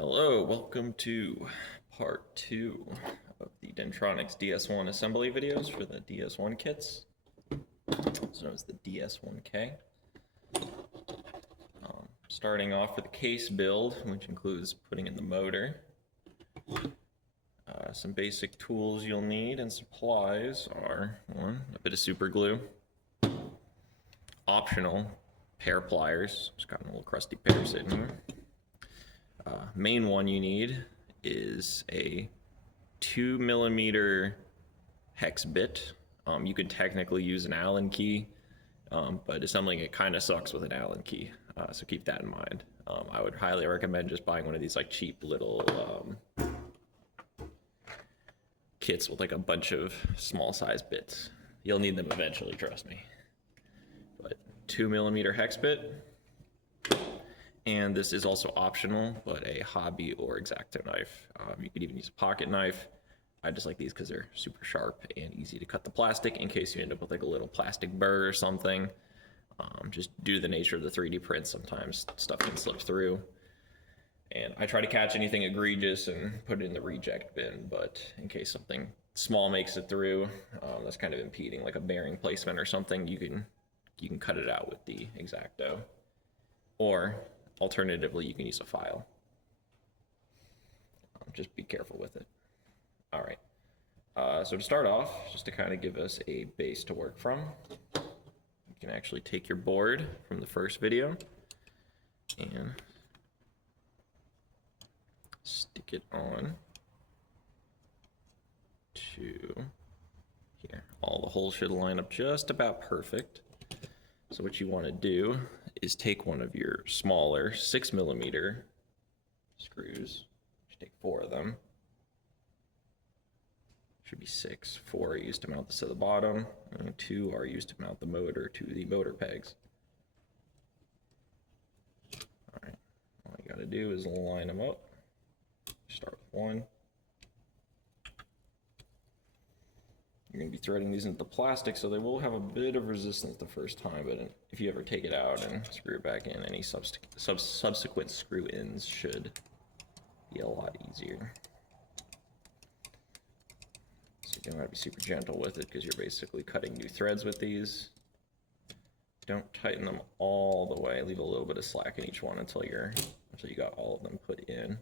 Hello, welcome to part 2 of the Dentronics DS-1 assembly videos for the DS-1 kits, also known as the DS-1K. Starting off with the case build, which includes putting in the motor. Some basic tools you'll need and supplies are, one, a bit of super glue, optional pair pliers, just got a little crusty pair sitting here. Main one you need is a 2mm hex bit. You could technically use an Allen key, but assembling it kind of sucks with an Allen key, so keep that in mind. I would highly recommend just buying one of these like cheap little kits with like a bunch of small size bits. You'll need them eventually, trust me. But 2mm hex bit. And this is also optional, but a hobby or X-Acto knife. You could even use a pocket knife. I just like these because they're super sharp and easy to cut the plastic in case you end up with like a little plastic burr or something. Just due to the nature of the 3D print, sometimes stuff can slip through. And I try to catch anything egregious and put it in the reject bin, but in case something small makes it through, that's kind of impeding, like a bearing placement or something, you can cut it out with the X-Acto. Or alternatively, you can use a file. Just be careful with it. All right. So to start off, just to kind of give us a base to work from, you can actually take your board from the first video and stick it on to here. All the holes should line up just about perfect. So what you want to do is take one of your smaller 6mm screws. You take 4 of them. Should be 6. 4 are used to mount this to the bottom, and 2 are used to mount the motor to the motor pegs. Alright, all you gotta do is line them up. Start with 1. You're going to be threading these into the plastic, so they will have a bit of resistance the first time, but if you ever take it out and screw it back in, any subsequent screw ins should be a lot easier. So you don't have to be super gentle with it because you're basically cutting new threads with these. Don't tighten them all the way. Leave a little bit of slack in each one until you got all of them put in.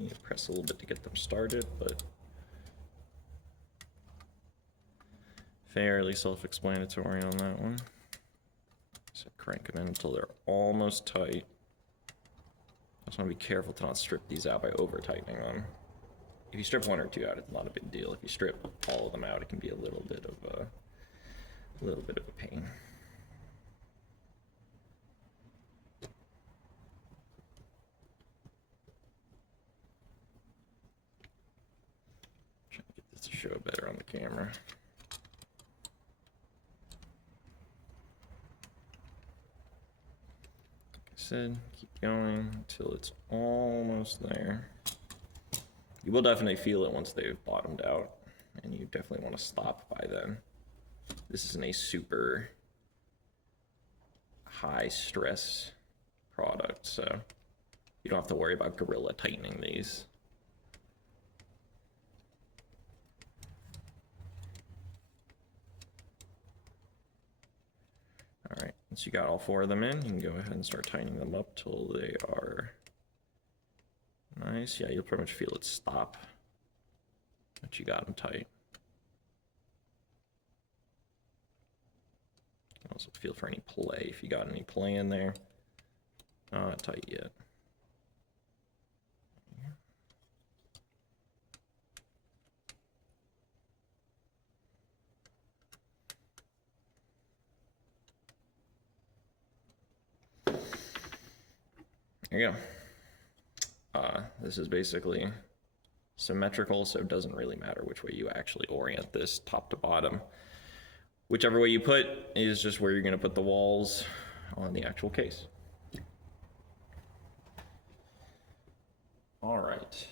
You press a little bit to get them started, but fairly self-explanatory on that one. So crank them in until they're almost tight. Just want to be careful to not strip these out by over-tightening them. If you strip 1 or 2 out, it's not a big deal. If you strip all of them out, it can be a little bit of a pain. To show better on the camera. Like I said, keep going until it's almost there. You will definitely feel it once they've bottomed out, and you definitely want to stop by then. This isn't a super high stress product, so you don't have to worry about gorilla tightening these. Alright, once you got all 4 of them in, you can go ahead and start tightening them up till they are nice. Yeah, you'll pretty much feel it stop once you got them tight. You can also feel for any play, if you got any play in there. Not tight yet. There you go. This is basically symmetrical, so it doesn't really matter which way you actually orient this top to bottom. Whichever way you put is just where you're going to put the walls on the actual case. All right.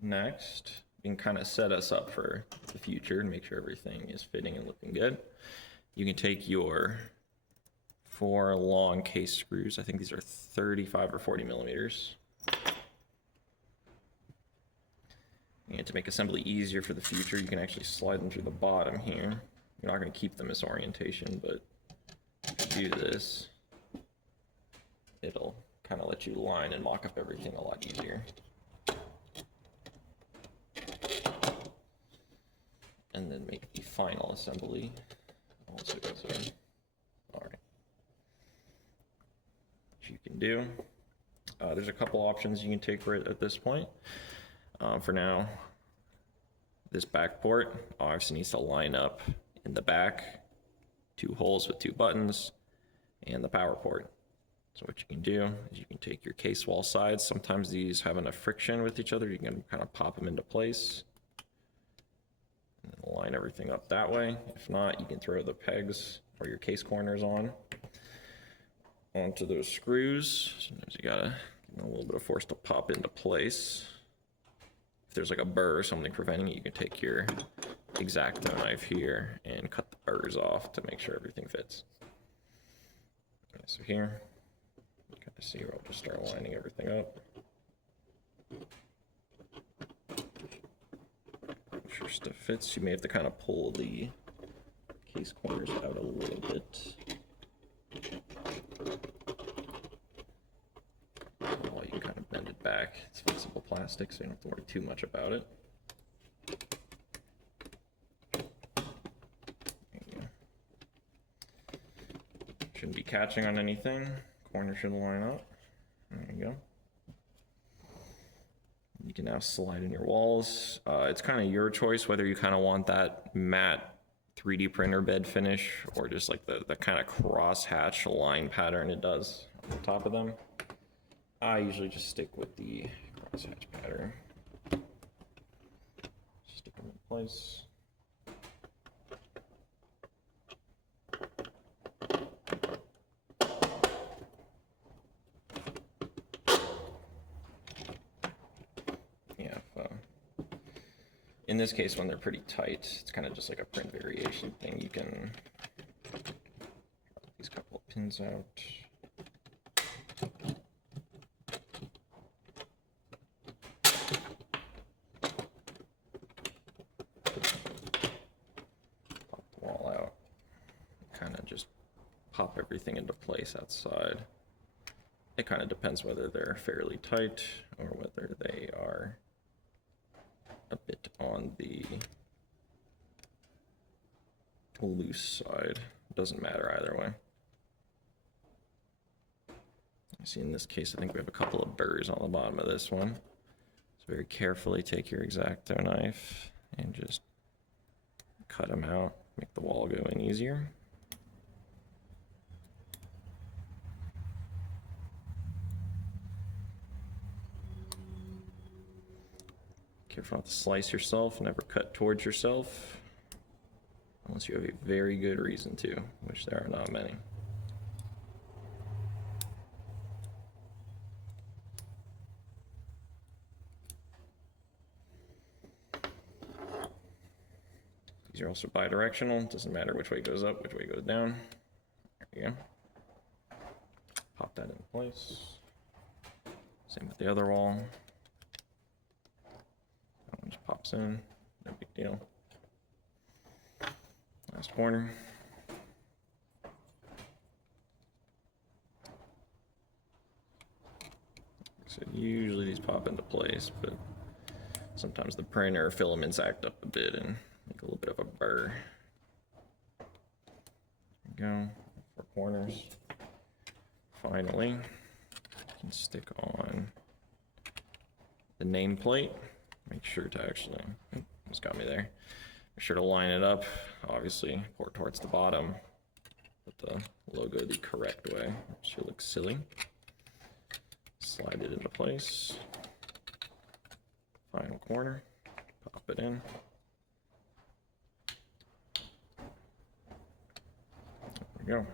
Next, can kind of set us up for the future and make sure everything is fitting and looking good. You can take your 4 long case screws. I think these are 35 or 40 millimeters. And to make assembly easier for the future, you can actually slide them through the bottom here. You're not going to keep them as orientation, but if you do this, it'll kind of let you line and mock up everything a lot easier. And then make the final assembly. Also goes in. All right. What you can do, there's a couple options you can take right at this point. For now, this back port obviously needs to line up in the back, 2 holes with 2 buttons, and the power port. So what you can do is you can take your case wall sides. Sometimes these have enough friction with each other, you can kind of pop them into place. And then line everything up that way. If not, you can throw the pegs or your case corners onto those screws. Sometimes you gotta give them a little bit of force to pop into place. If there's like a burr or something preventing it, you can take your X-Acto knife here and cut the burrs off to make sure everything fits. Okay, so here, you kind of see where I'll just start lining everything up. Make sure stuff fits. You may have to kind of pull the case corners out a little bit. Well, you can kind of bend it back. It's flexible plastic, so you don't have to worry too much about it. Shouldn't be catching on anything. Corner should line up. There you go. You can now slide in your walls. It's kind of your choice whether you kind of want that matte 3D printer bed finish or just like the kind of cross-hatch line pattern it does on the top of them. I usually just stick with the cross-hatch pattern. Stick them in place. In this case, when they're pretty tight, it's kind of just like a print variation thing. You can drop these couple of pins out. Pop the wall out. Kind of just pop everything into place outside. It kind of depends whether they're fairly tight or whether they are a bit on the loose side. Doesn't matter either way. You see in this case, I think we have a couple of burrs on the bottom of this one. So very carefully take your X-Acto knife and just cut them out, make the wall go in easier. Careful not to slice yourself, never cut towards yourself, unless you have a very good reason to, which there are not many. These are also bidirectional, doesn't matter which way it goes up, which way it goes down. There you go. Pop that in place. Same with the other wall. Just pops in, no big deal. Last corner. So usually these pop into place, but sometimes the printer filaments act up a bit and make a little bit of a burr. There we go, 4 corners. Finally, you can stick on the nameplate. Make sure to actually, almost got me there. Make sure to line it up, obviously, port towards the bottom. Put the logo the correct way. It should look silly. Slide it into place. Final corner, pop it in. There we go.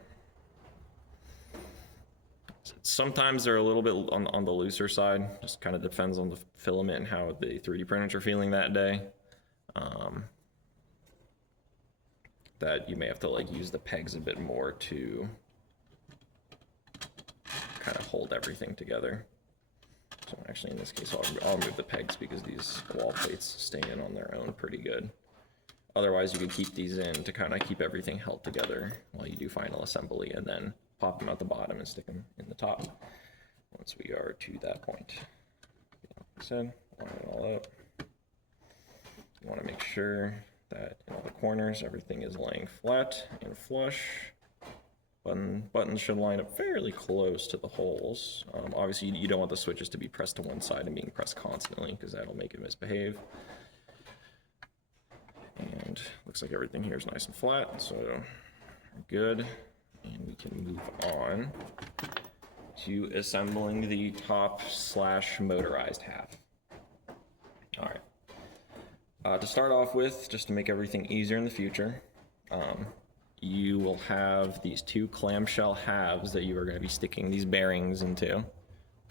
Set Sometimes they're a little bit on the looser side. Just kind of depends on the filament and how the 3D printers are feeling that day. That you may have to like use the pegs a bit more to kind of hold everything together. So actually in this case I'll remove the pegs because these wall plates stay in on their own pretty good. Otherwise you could keep these in to kind of keep everything held together while you do final assembly, and then pop them out the bottom and stick them in the top once we are to that point. Like I said, line it all up. You want to make sure that in all the corners everything is laying flat and flush. Buttons should line up fairly close to the holes. Obviously you don't want the switches to be pressed to one side and being pressed constantly because that'll make it misbehave. And looks like everything here is nice and flat, so good. And we can move on to assembling the top / motorized half. All right. To start off with, just to make everything easier in the future, you will have these 2 clamshell halves that you are going to be sticking these bearings into.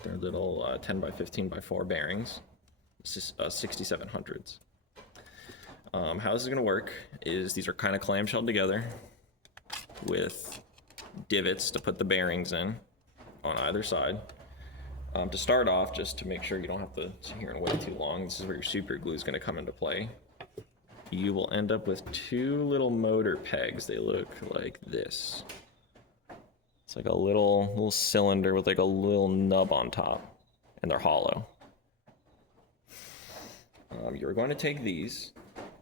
They're little 10 by 15 by 4 bearings, 6700s. How this is going to work is these are kind of clamshelled together with divots to put the bearings in on either side. To start off, just to make sure you don't have to sit here and wait too long, this is where your super glue is going to come into play. You will end up with 2 little motor pegs. They look like this. It's like a little cylinder with like a little nub on top, and they're hollow. You're going to take these,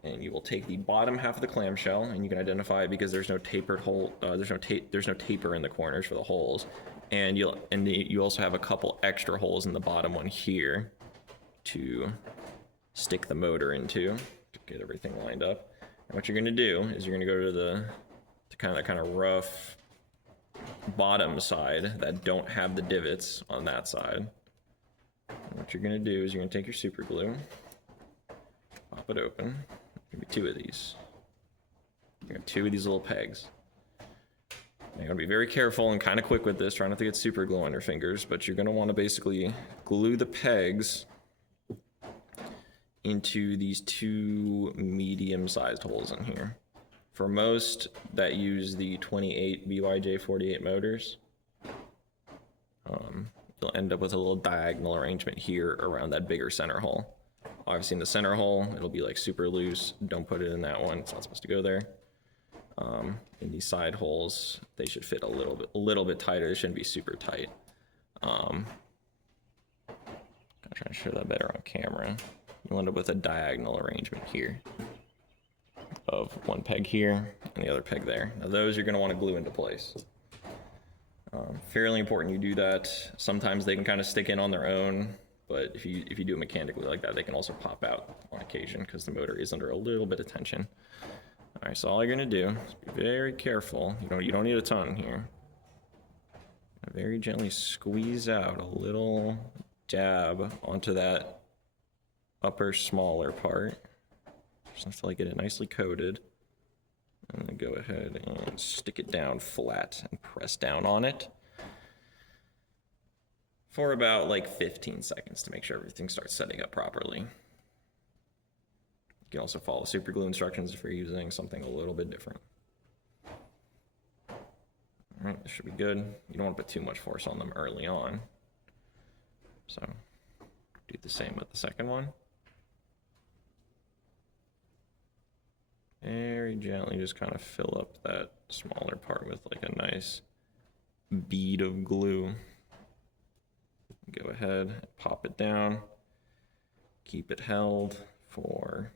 and you will take the bottom half of the clamshell, and you can identify it because there's no tapered hole. There's no taper in the corners for the holes, and you also have a couple extra holes in the bottom one here to stick the motor into to get everything lined up. And what you're going to do is you're going to go to the kind of rough bottom side that don't have the divots on that side. And what you're going to do is you're going to take your super glue, pop it open. Maybe 2 of these. You got 2 of these little pegs. Now you gotta be very careful and kind of quick with this. Try not to get super glue on your fingers, but you're gonna want to basically glue the pegs into these 2 medium-sized holes in here. For most that use the 28 BYJ48 motors, you'll end up with a little diagonal arrangement here around that bigger center hole. Obviously in the center hole, it'll be like super loose. Don't put it in that one. It's not supposed to go there. In these side holes, they should fit a little bit tighter. They shouldn't be super tight. I'm trying to show that better on camera. You'll end up with a diagonal arrangement here of 1 peg here and the other peg there. Now those you're going to want to glue into place. Fairly important you do that. Sometimes they can kind of stick in on their own. But if you do it mechanically like that, they can also pop out on occasion because the motor is under a little bit of tension. All right, so all you're gonna do is be very careful. You don't need a ton here. Very gently squeeze out a little dab onto that upper smaller part. Just have to like get it nicely coated. And then go ahead and stick it down flat and press down on it for about like 15 seconds to make sure everything starts setting up properly. You can also follow super glue instructions if you're using something a little bit different. All right, this should be good. You don't want to put too much force on them early on. So do the same with the second one. Very gently just kind of fill up that smaller part with like a nice bead of glue. Go ahead, pop it down, keep it held for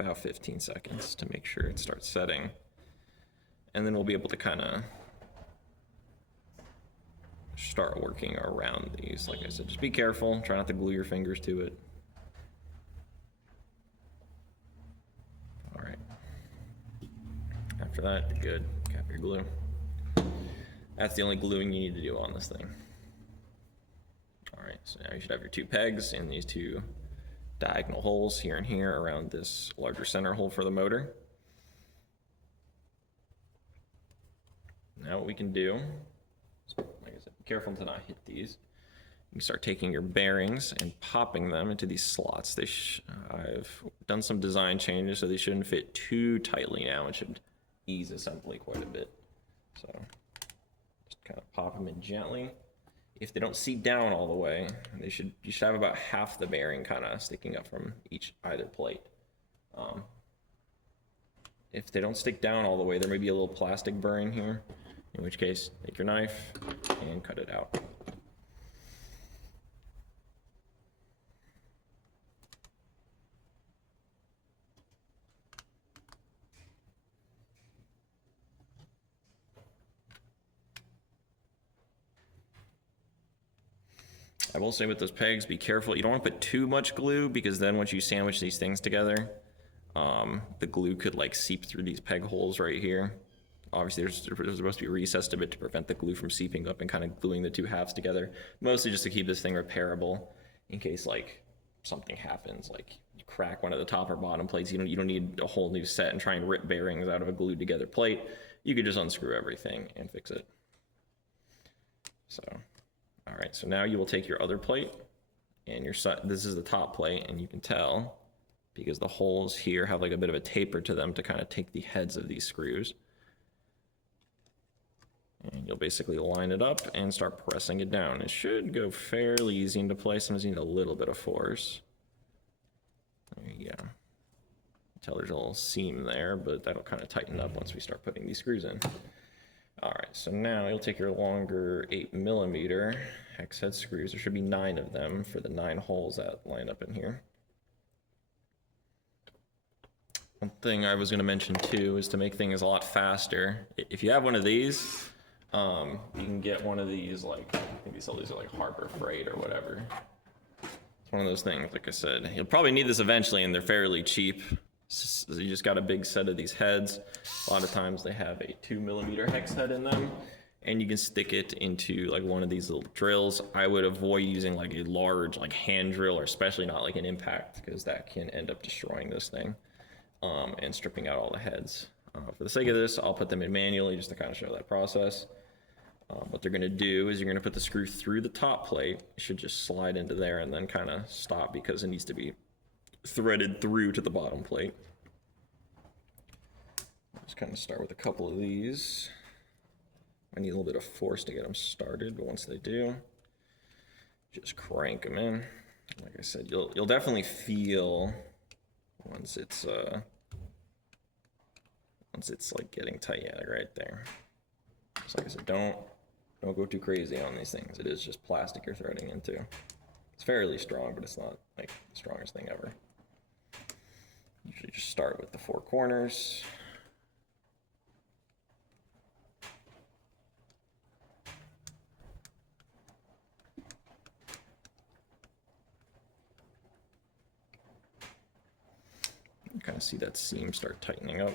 about 15 seconds to make sure it starts setting. And then we'll be able to kind of start working around these. Like I said, just be careful, try not to glue your fingers to it. All right. After that, you're good. Cap your glue. That's the only gluing you need to do on this thing. Alright, so now you should have your 2 pegs in these 2 diagonal holes here and here around this larger center hole for the motor. Now what we can do, like I said, careful to not hit these. You start taking your bearings and popping them into these slots. I've done some design changes, so they shouldn't fit too tightly now. It should ease assembly quite a bit. So just kind of pop them in gently. If they don't seat down all the way, you should have about half the bearing kind of sticking up from either plate. If they don't stick down all the way, there may be a little plastic burring here, in which case take your knife and cut it out. I will say with those pegs, be careful. You don't want to put too much glue, because then once you sandwich these things together, the glue could like seep through these peg holes right here. Obviously, there's supposed to be recessed a bit to prevent the glue from seeping up and kind of gluing the two halves together. Mostly just to keep this thing repairable in case like something happens, like you crack one of the top or bottom plates. You don't need a whole new set and try and rip bearings out of a glued together plate. You could just unscrew everything and fix it. So, all right. So now you will take your other plate and this is the top plate, and you can tell because the holes here have like a bit of a taper to them to kind of take the heads of these screws. And you'll basically line it up and start pressing it down. It should go fairly easy into place. Sometimes you need a little bit of force. There you go. Tell there's a little seam there, but that'll kind of tighten up once we start putting these screws in. All right, so now you'll take your longer 8mm hex head screws. There should be 9 of them for the 9 holes that line up in here. One thing I was going to mention too is to make things a lot faster. If you have one of these, you can get one of these, like, I think they sell these are like Harbor Freight or whatever. It's one of those things, like I said. You'll probably need this eventually, and they're fairly cheap. You just got a big set of these heads. A lot of times they have a 2mm hex head in them, and you can stick it into like one of these little drills. I would avoid using like a large like hand drill, or especially not like an impact, because that can end up destroying this thing and stripping out all the heads. For the sake of this, I'll put them in manually just to kind of show that process. What they're going to do is you're going to put the screw through the top plate. It should just slide into there and then kind of stop because it needs to be threaded through to the bottom plate. Just kind of start with a couple of these. I need a little bit of force to get them started, but once they do, just crank them in. Like I said, you'll definitely feel once it's like getting tight. Yeah, right there. Just like I said, don't go too crazy on these things. It is just plastic you're threading into. It's fairly strong, but it's not like the strongest thing ever. Usually just start with the 4 corners. You kind of see that seam start tightening up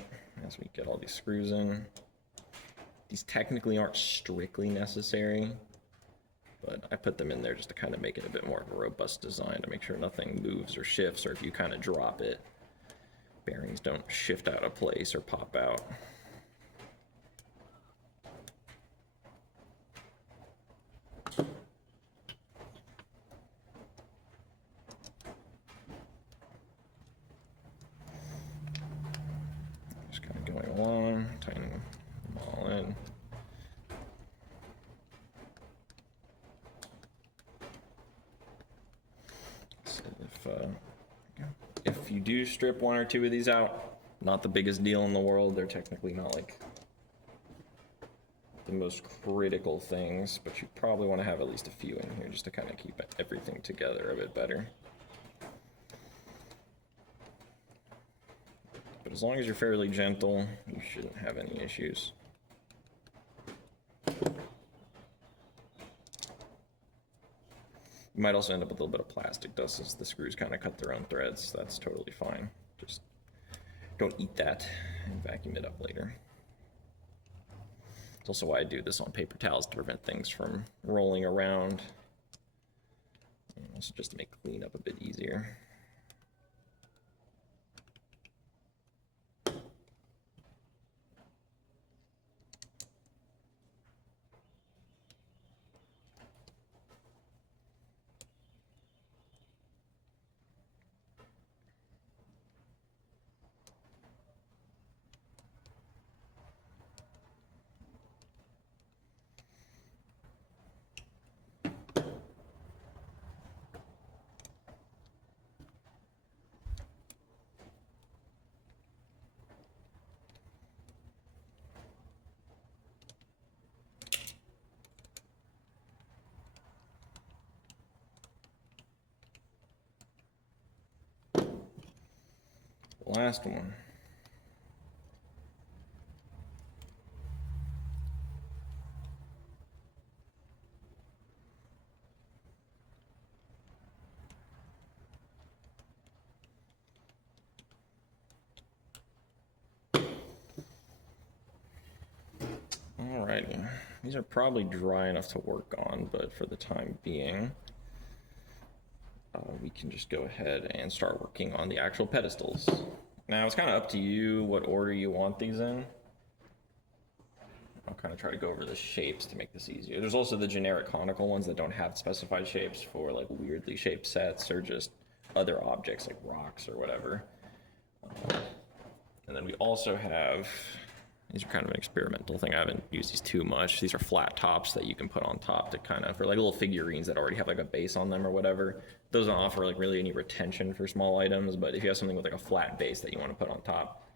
as we get all these screws in. These technically aren't strictly necessary, but I put them in there just to kind of make it a bit more of a robust design, to make sure nothing moves or shifts, or if you kind of drop it, bearings don't shift out of place or pop out. Just kind of going along, tightening them all in. So if you do strip 1 or 2 of these out, not the biggest deal in the world. They're technically not like the most critical things, but you probably want to have at least a few in here just to kind of keep everything together a bit better. But as long as you're fairly gentle, you shouldn't have any issues. You might also end up with a little bit of plastic dust as the screws kind of cut their own threads. That's totally fine. Just don't eat that and vacuum it up later. It's also why I do this on paper towels, to prevent things from rolling around. And also just to make cleanup a bit easier. last one. Alrighty, these are probably dry enough to work on, but for the time being, we can just go ahead and start working on the actual pedestals. Now it's kind of up to you what order you want these in. I'll kind of try to go over the shapes to make this easier. There's also the generic conical ones that don't have specified shapes for like weirdly shaped sets or just other objects like rocks or whatever. And then we also have, these are kind of an experimental thing. I haven't used these too much. These are flat tops that you can put on top to kind of, for like little figurines that already have like a base on them or whatever. Those don't offer like really any retention for small items, but if you have something with like a flat base that you want to put on top,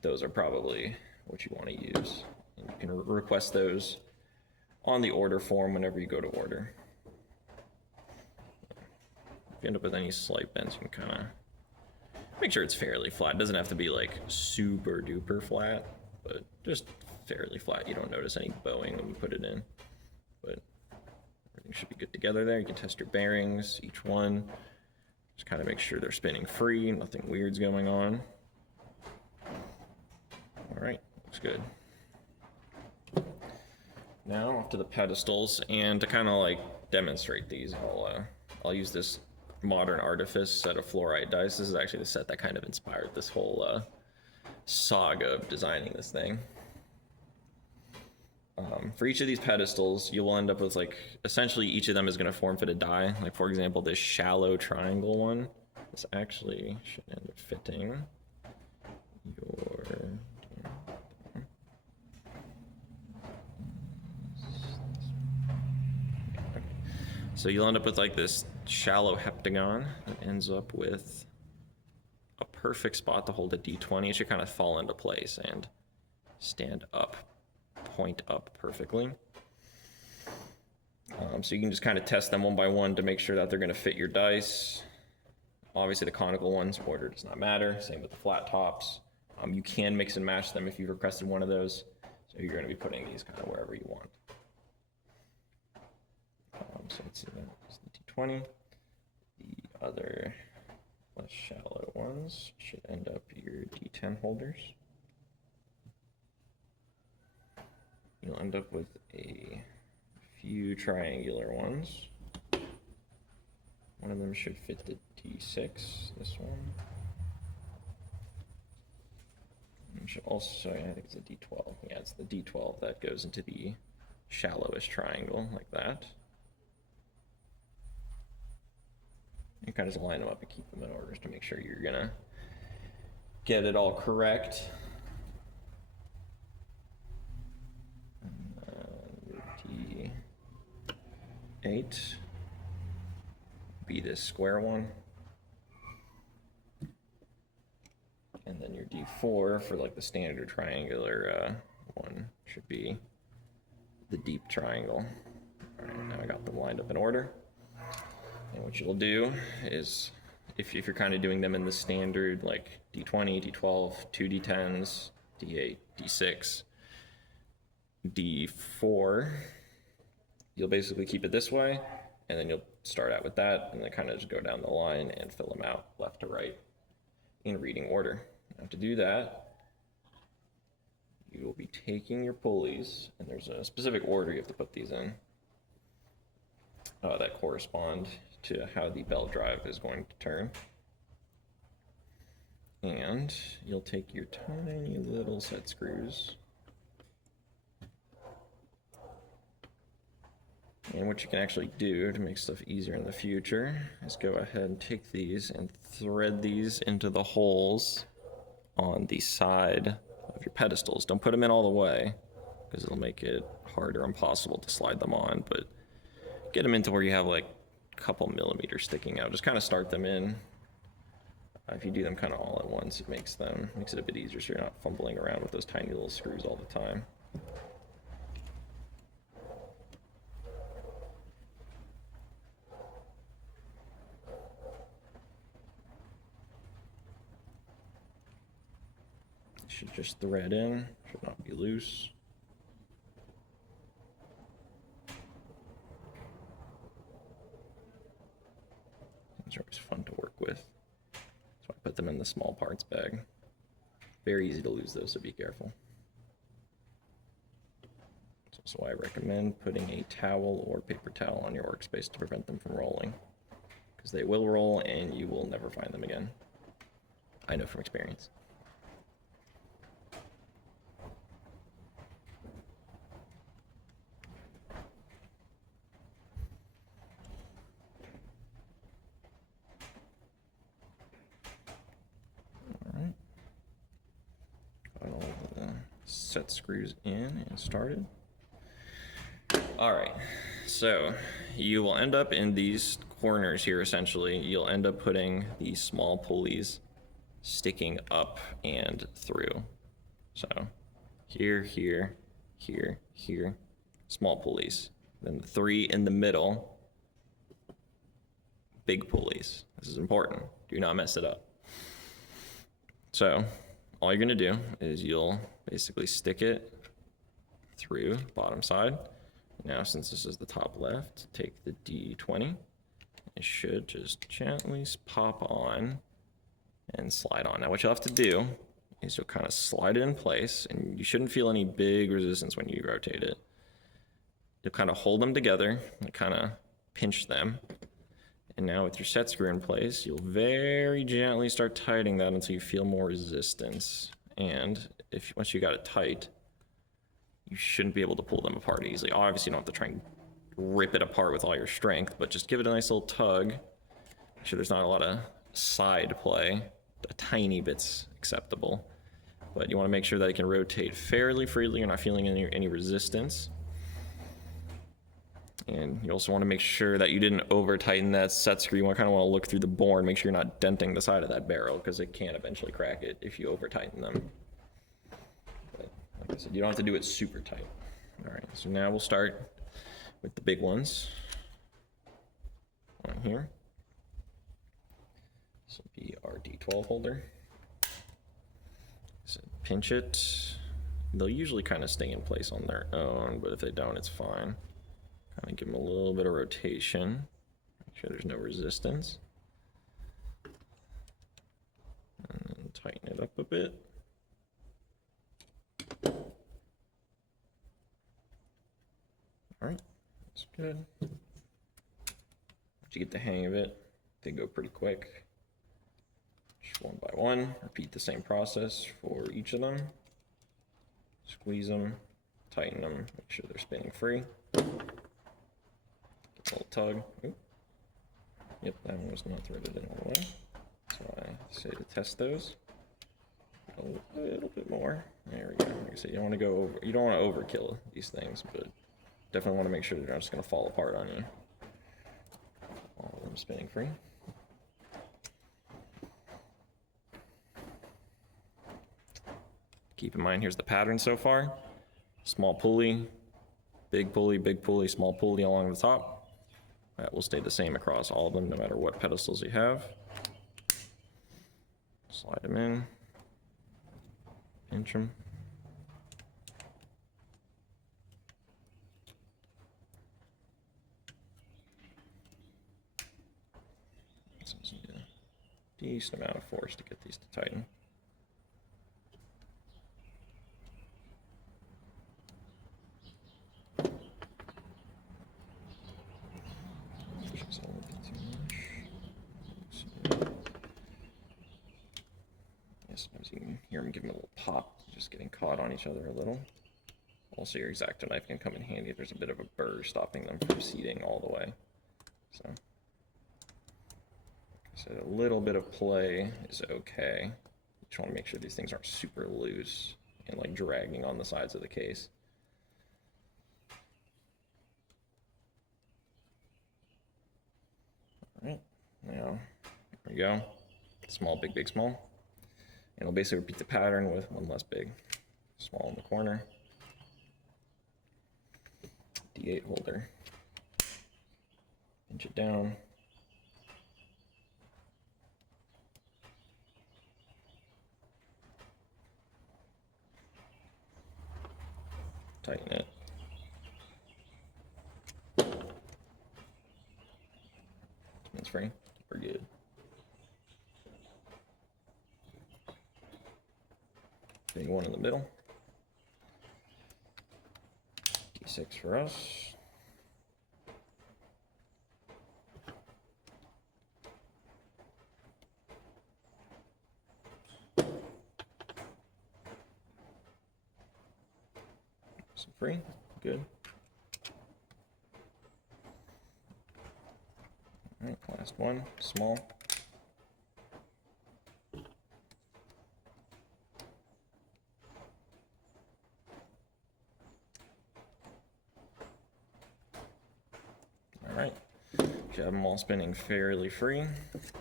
those are probably what you want to use. And you can request those on the order form whenever you go to order. If you end up with any slight bends, you can kind of make sure it's fairly flat. It doesn't have to be like super duper flat, but just fairly flat. You don't notice any bowing when you put it in, but everything should be good together there. You can test your bearings, each one. Just kind of make sure they're spinning free, nothing weird's going on. All right, looks good. Now off to the pedestals, and to kind of like demonstrate these, I'll use this Modern Artifice set of fluorite dice. This is actually the set that kind of inspired this whole saga of designing this thing. For each of these pedestals, you will end up with like, essentially each of them is going to form fit a die. Like for example, this shallow triangle one, this actually should end up fitting your... So you'll end up with like this shallow heptagon that ends up with a perfect spot to hold a D20. It should kind of fall into place and stand up, point up perfectly. So you can just kind of test them one by one to make sure that they're going to fit your dice. Obviously the conical ones, order does not matter. Same with the flat tops. You can mix and match them if you've requested one of those. So you're going to be putting these kind of wherever you want. So let's see, that's the D20. The other less shallow ones should end up your D10 holders. You'll end up with a few triangular ones. One of them should fit the D6, this one. And should also, I think it's a D12. Yeah, it's the D12 that goes into the shallowest triangle, like that. You kind of just line them up and keep them in order to make sure you're gonna get it all correct. And D8 be this square one. And then your D4 for like the standard triangular one should be the deep triangle. All right, now I got them lined up in order. And what you'll do is, if you're kind of doing them in the standard, like D20, D12, 2 D10s, D8, D6, D4, you'll basically keep it this way, and then you'll start out with that, and then kind of just go down the line and fill them out left to right in reading order. Now to do that, you will be taking your pulleys, and there's a specific order you have to put these in that correspond to how the belt drive is going to turn. And you'll take your tiny little set screws, and what you can actually do to make stuff easier in the future is go ahead and take these and thread these into the holes on the side of your pedestals. Don't put them in all the way, because it'll make it hard or impossible to slide them on, but get them into where you have like a couple millimeters sticking out. Just kind of start them in. If you do them kind of all at once, it makes it a bit easier, so you're not fumbling around with those tiny little screws all the time. Should just thread in, should not be loose. These are always fun to work with. So I put them in the small parts bag. Very easy to lose those, so be careful. That's also why I recommend putting a towel or paper towel on your workspace to prevent them from rolling. Because they will roll and you will never find them again. I know from experience. Alright. Got all the set screws in and started. Alright, so you will end up in these corners here essentially. You'll end up putting these small pulleys sticking up and through. So here, here, here, here, small pulleys. Then the 3 in the middle, big pulleys. This is important. Do not mess it up. So all you're gonna do is you'll basically stick it through bottom side. Now, since this is the top left, take the D20. It should just gently pop on and slide on. Now, what you'll have to do is you'll kind of slide it in place, and you shouldn't feel any big resistance when you rotate it. You'll kind of hold them together and kind of pinch them. And now with your set screw in place, you'll very gently start tightening that until you feel more resistance. And once you got it tight, you shouldn't be able to pull them apart easily. Obviously, you don't have to try and rip it apart with all your strength, but just give it a nice little tug. Make sure there's not a lot of side play. A tiny bit's acceptable. But you want to make sure that it can rotate fairly freely. You're not feeling any resistance. And you also want to make sure that you didn't over tighten that set screw. You kind of want to look through the bore and make sure you're not denting the side of that barrel, because it can eventually crack it if you over tighten them. Like I said, you don't have to do it super tight. All right, so now we'll start with the big ones. One here. This will be our D12 holder. So pinch it. They'll usually kind of stay in place on their own, but if they don't, it's fine. Kind of give them a little bit of rotation. Make sure there's no resistance. And then tighten it up a bit. All right, that's good. Once you get the hang of it, they go pretty quick. Just one by one, repeat the same process for each of them. Squeeze them, tighten them, make sure they're spinning free. Give a little tug. Oop. Yep, that one was not threaded in all the way. So I say to test those. A little bit more. There we go. Like I said, you don't want to go over. You don't want to overkill these things, but definitely want to make sure they're not just going to fall apart on you. All of them spinning free. Keep in mind, here's the pattern so far. Small pulley, small pulley along the top. That will stay the same across all of them, no matter what pedestals you have. Slide them in. Pinch them. So need a decent amount of force to get these to tighten. Sometimes you can hear them give them a little pop, just getting caught on each other a little. Also, your X-Acto knife can come in handy if there's a bit of a burr stopping them from seating all the way. So, like I said, a little bit of play is okay. You just want to make sure these things aren't super loose and like dragging on the sides of the case. All right, now here we go. Small, big, big, small. And it'll basically repeat the pattern with one less big. Small in the corner. D8 holder. Pinch it down. tighten it. That's free. We're good. Big one in the middle. D6 for us. Some free. Good. All right, last one, small. All right, you have them all spinning fairly free.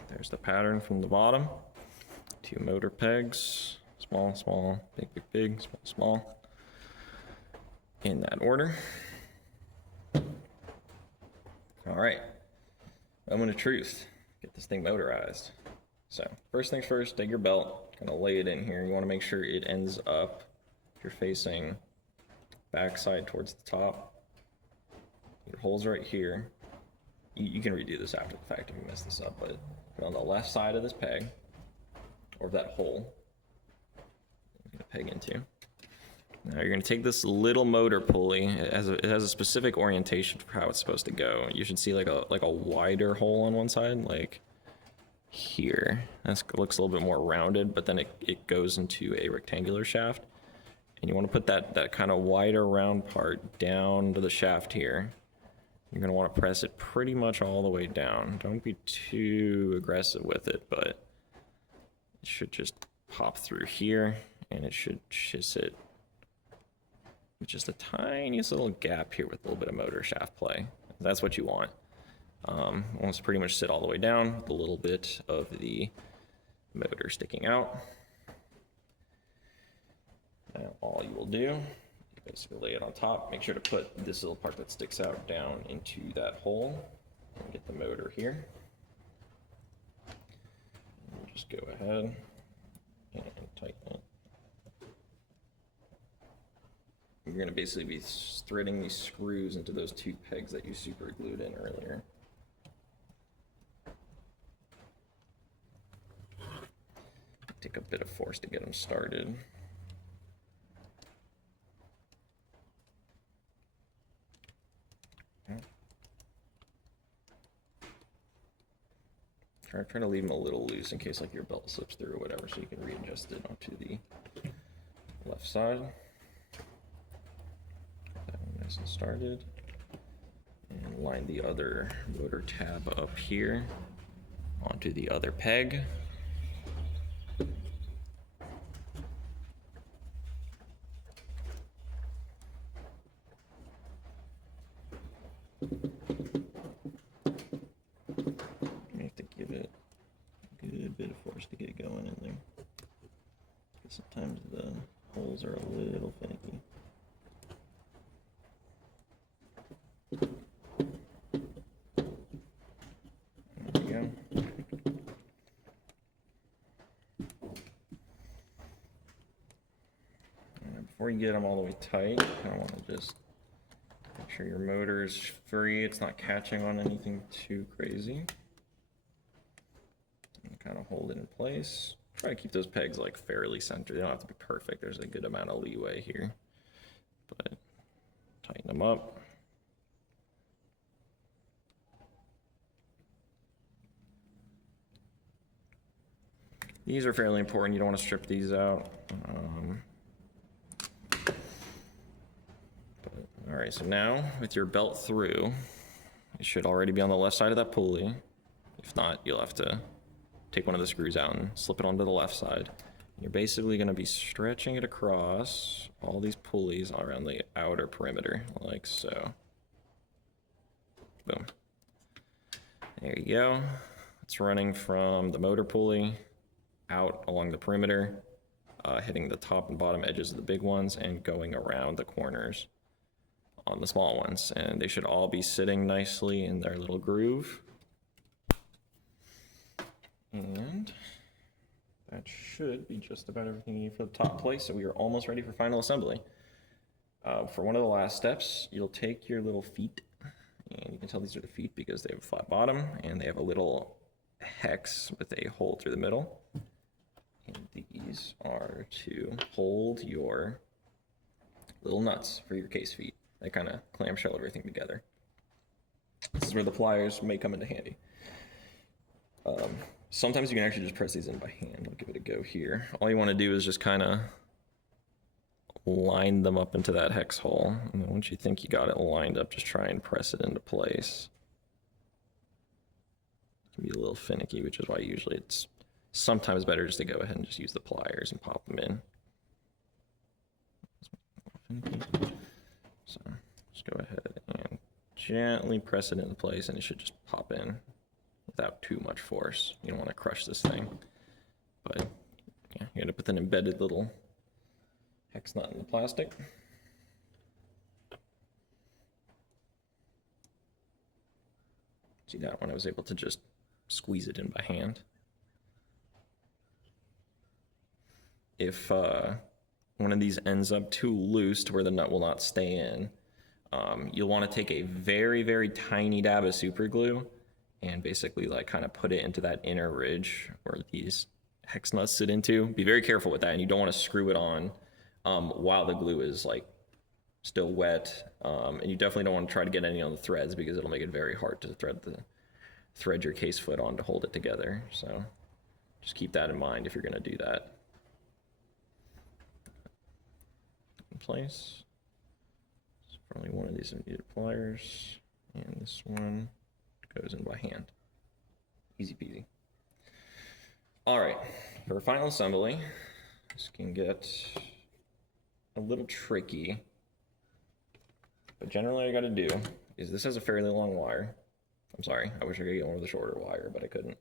There's the pattern from the bottom. 2 motor pegs, small, small, big, big, big, small, small. In that order. All right, moment of truth. Get this thing motorized. So first things first, take your belt, kind of lay it in here. You want to make sure it ends up, if you're facing backside towards the top, your hole's right here. You can redo this after the fact if you mess this up, but on the left side of this peg, or that hole, I'm gonna peg into. Now you're gonna take this little motor pulley. It has a specific orientation for how it's supposed to go. You should see like a wider hole on one side, like here. That looks a little bit more rounded, but then it goes into a rectangular shaft. And you want to put that kind of wider round part down to the shaft here. You're gonna want to press it pretty much all the way down. Don't be too aggressive with it, but it should just pop through here, and it should just sit with just the tiniest little gap here with a little bit of motor shaft play. That's what you want. It wants to pretty much sit all the way down with a little bit of the motor sticking out. Now all you will do, you basically lay it on top. Make sure to put this little part that sticks out down into that hole and get the motor here. And we'll just go ahead and tighten it. You're going to basically be threading these screws into those 2 pegs that you super glued in earlier. Take a bit of force to get them started. Try to leave them a little loose in case like your belt slips through or whatever, so you can readjust it onto the left side. That one nice and started. And line the other motor tab up here onto the other peg. You have to give it a good bit of force to get going in there. Because sometimes the holes are a little finicky. There we go. And before you get them all the way tight, you kind of want to just make sure your motor is free, it's not catching on anything too crazy. And kind of hold it in place. Try to keep those pegs like fairly centered. They don't have to be perfect. There's a good amount of leeway here. But tighten them up. These are fairly important. You don't want to strip these out. All right, so now with your belt through, it should already be on the left side of that pulley. If not, you'll have to take one of the screws out and slip it onto the left side. You're basically going to be stretching it across all these pulleys around the outer perimeter, like so. Boom. There you go. It's running from the motor pulley out along the perimeter, hitting the top and bottom edges of the big ones and going around the corners on the small ones. And they should all be sitting nicely in their little groove. And that should be just about everything you need for the top plate, so we are almost ready for final assembly. For one of the last steps, you'll take your little feet, and you can tell these are the feet because they have a flat bottom, and they have a little hex with a hole through the middle. And these are to hold your little nuts for your case feet. They kind of clamshell everything together. This is where the pliers may come into handy. Sometimes you can actually just press these in by hand. I'll give it a go here. All you want to do is just kind of line them up into that hex hole. And then once you think you got it lined up, just try and press it into place. It can be a little finicky, which is why usually it's sometimes better just to go ahead and just use the pliers and pop them in. So just go ahead and gently press it into place, and it should just pop in without too much force. You don't want to crush this thing, but yeah, you end up with an embedded little hex nut in the plastic. See that one? I was able to just squeeze it in by hand. If one of these ends up too loose to where the nut will not stay in, you'll want to take a very, very tiny dab of super glue and basically like kind of put it into that inner ridge where these hex nuts sit into. Be very careful with that, and you don't want to screw it on while the glue is like still wet, and you definitely don't want to try to get any on the threads because it'll make it very hard to thread your case foot on to hold it together. So just keep that in mind if you're going to do that. In place. So probably one of these needed pliers, and this one goes in by hand. Easy peasy. All right, for final assembly, this can get a little tricky, but generally all you gotta do is, this has a fairly long wire. I'm sorry, I wish I could get one with a shorter wire, but I couldn't.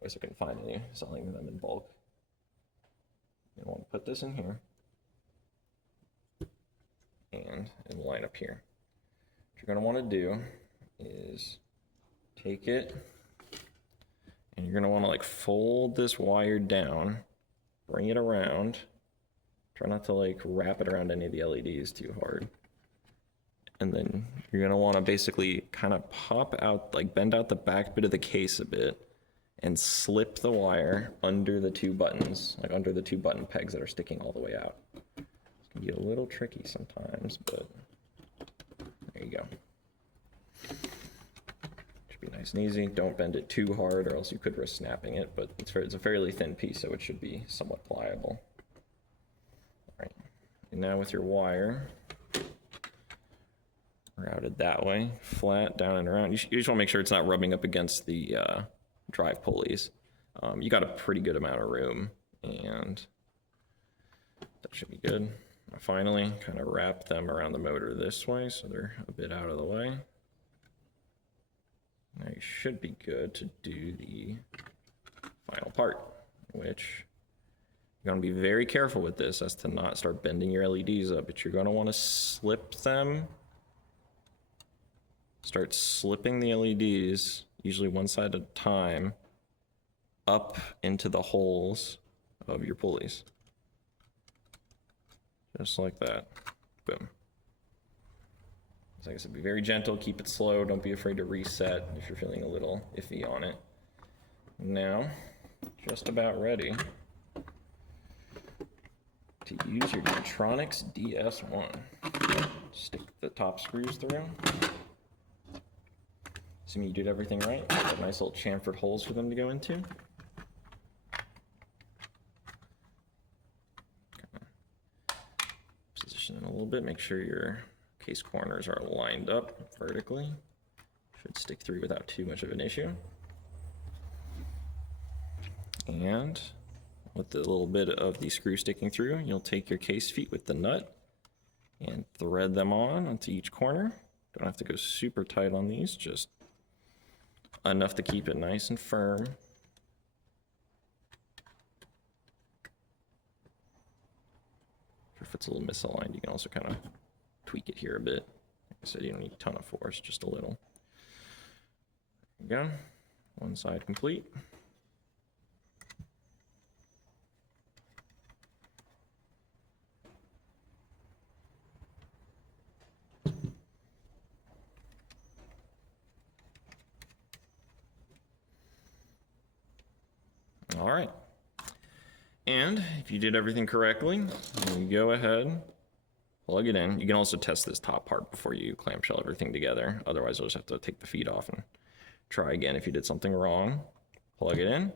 I guess I couldn't find any selling them in bulk. You want to put this in here, and it'll line up here. What you're gonna want to do is take it, and you're gonna want to like fold this wire down, bring it around. Try not to like wrap it around any of the LEDs too hard. And then you're gonna want to basically kind of pop out, like bend out the back bit of the case a bit, and slip the wire under the two buttons, like under the two button pegs that are sticking all the way out. It can be a little tricky sometimes, but there you go. Should be nice and easy. Don't bend it too hard or else you could risk snapping it, but it's a fairly thin piece, so it should be somewhat pliable. All right, and now with your wire routed that way, flat, down and around. You just want to make sure it's not rubbing up against the drive pulleys. You got a pretty good amount of room, and that should be good. Finally, kind of wrap them around the motor this way so they're a bit out of the way. Now you should be good to do the final part, which you're going to be very careful with this as to not start bending your LEDs up, but you're going to want to slip them. Start slipping the LEDs, usually one side at a time, up into the holes of your pulleys. Just like that. Boom. So like I said, be very gentle, keep it slow, don't be afraid to reset if you're feeling a little iffy on it. Now, just about ready to use your dentronics DS-1. Stick the top screws through. Assuming you did everything right, got nice little chamfered holes for them to go into. Position it a little bit, make sure your case corners are lined up vertically. Should stick through without too much of an issue. And with the little bit of the screw sticking through, you'll take your case feet with the nut and thread them on onto each corner. Don't have to go super tight on these, just enough to keep it nice and firm. If it's a little misaligned, you can also kind of tweak it here a bit. Like I said, you don't need a ton of force, just a little. There you go. One side complete. All right. And if you did everything correctly, you go ahead, plug it in. You can also test this top part before you clamshell everything together. Otherwise, you'll just have to take the feet off and try again if you did something wrong. Plug it in.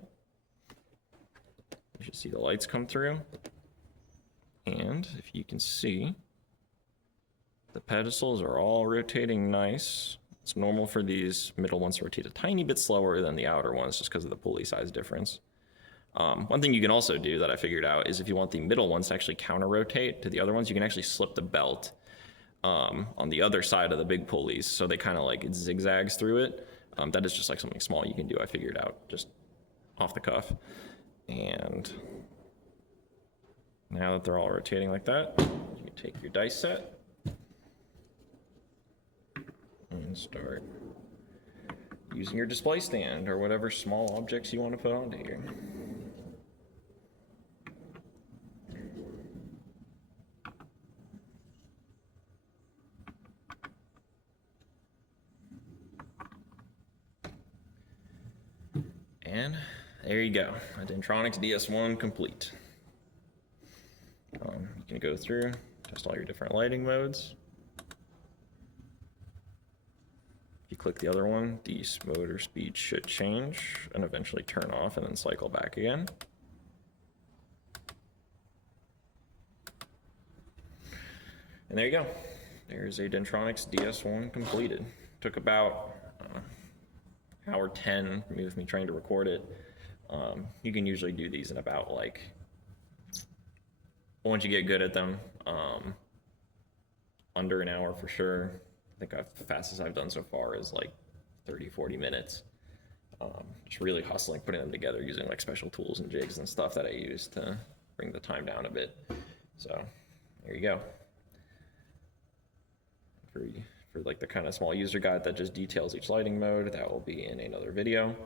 You should see the lights come through. And if you can see, the pedestals are all rotating nice. It's normal for these middle ones to rotate a tiny bit slower than the outer ones just because of the pulley size difference. One thing you can also do that I figured out is if you want the middle ones to actually counter rotate to the other ones, you can actually slip the belt on the other side of the big pulleys, so they kind of like it zigzags through it. That is just like something small you can do. I figured out just off the cuff. And now that they're all rotating like that, you can take your dice set and start using your display stand or whatever small objects you want to put onto here. And there you go, a Dentronics DS-1 complete. You can go through, test all your different lighting modes. If you click the other one, the motor speed should change and eventually turn off and then cycle back again. And there you go. There's a Dentronics DS-1 completed. Took about hour 10 with me trying to record it. You can usually do these in about like, once you get good at them, under an hour for sure. I think the fastest I've done so far is like 30-40 minutes. Just really hustling, putting them together using like special tools and jigs and stuff that I use to bring the time down a bit. So there you go. For like the kind of small user guide that just details each lighting mode, that will be in another video.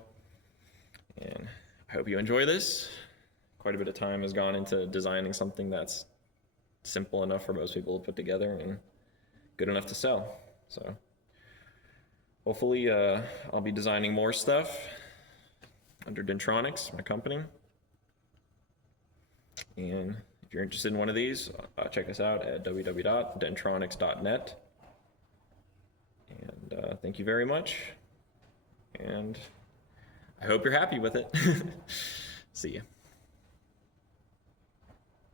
And I hope you enjoy this. Quite a bit of time has gone into designing something that's simple enough for most people to put together and good enough to sell. So hopefully I'll be designing more stuff under Dentronics, my company. And if you're interested in one of these, check us out at www.dentronics.net. And thank you very much. And I hope you're happy with it. See ya.